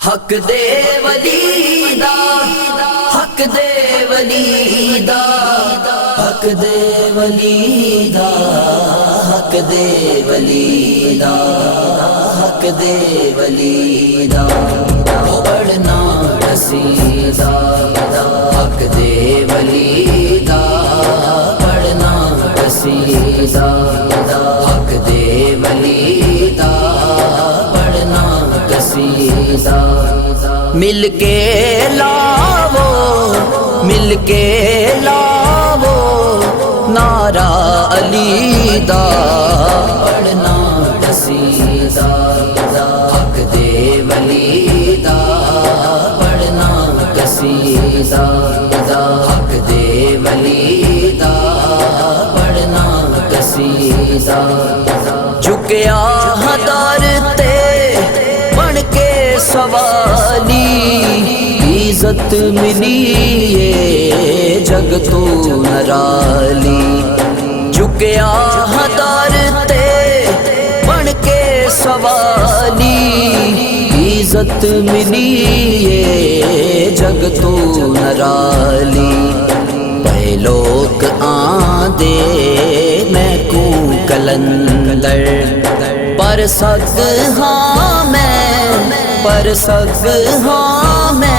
حق دے ولی دا، حق دے ولی دا، حق دے ولی دا، حق دے ولی دا، حق دے ولی دا، پڑھنا قصیدہ حق دے ولی دا، پڑھنا قصیدہ حق دے ولی دا، پڑھنا قصیدہ مل کے لاو، مل کے لاو نعرہ علی دا، پڑھنا قصیدہ حق دے ولی دا، پڑھنا قصیدہ حق دے ولی دا، پڑھنا قصیدہ جھکیا ہدار تے بن کے سوالی، عزت ملی ہے جگ تو نرالی، جھکیا ہدار تے بن کے سوالی، عزت ملی ہے جگ تو نرالی، پہ لوگ آندے میں کو کلندر پر سگ ہاں میں، پر سگ ہاں میں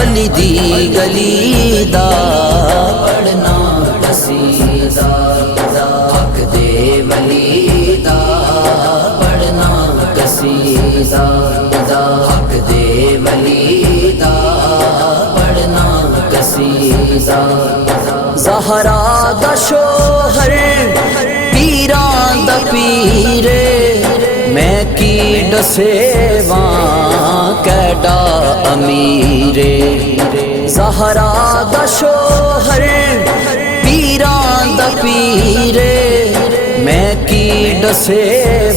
علی دی گلی دا، پڑھنا قصیدہ حق دے ولی دا، پڑھنا قصیدہ حق دے ولی دا، پڑھنا قصیدہ زہرا دا شوہر پیران دا پیرے، میں کی ڈسے واں کیڈا امیرے، زہرا دا شوہر پیران دا پیرے، میں کی ڈسے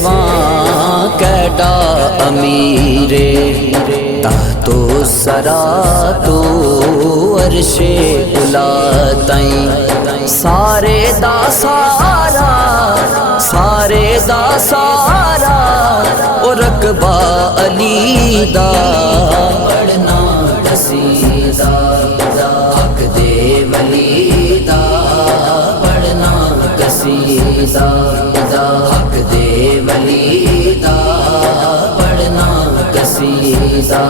واں کیڈا امیرے، تحتو سرا تو عرش اولا تائیں، سارے دا سارا، سارے دا سارا او رقبہ علی دا، پڑھنا قصیدہ حق دے ولی دا، پڑھنا قصیدہ حق دے ولی دا، پڑھنا قصیدہ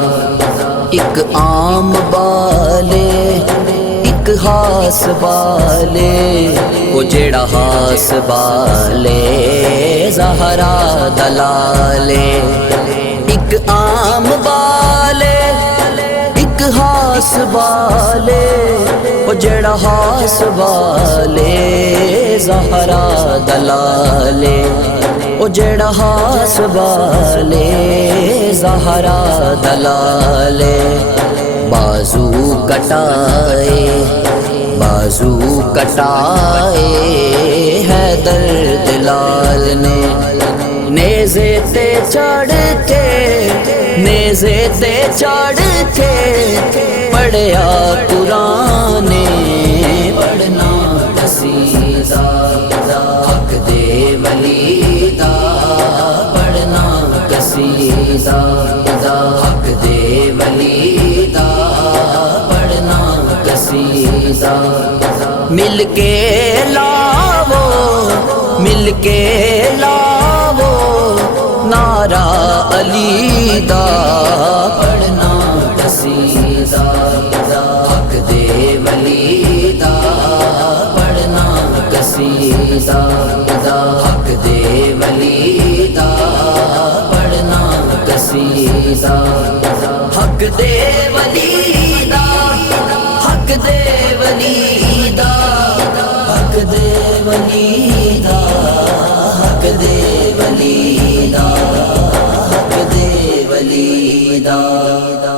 ایک عام بالے ایک ہاس بالے، وہ جیڑا ہاس بالے زہرا دلالے، ایک عام بالے ایک ہاس بالے، وہ جیڑا ہاس بالے زہرا دلالے، وہ جیڑا ہاس بالے زہرا دلالے، بازو کٹائے، بازو کٹائے حیدر دلال نے، نیزے تے چڑھ کے، نیزے تے چڑھ کے پڑھیا قرآن، پڑھنا قصیدہ حق دے ولی دا، پڑھنا قصیدہ حق دے ولی دا، پڑھنا قصیدہ مل کے لاو، مل کے لاو نعرہ علی دا، پڑھنا قصیدہ حق دے ولی دا، پڑھنا قصیدہ حق دے ولی دا، پڑھنا قصیدہ حق دے ولی دا، حق دے ولی دا، حق دے ولی دا، حق دے ولی دا، حق دے ولی دا۔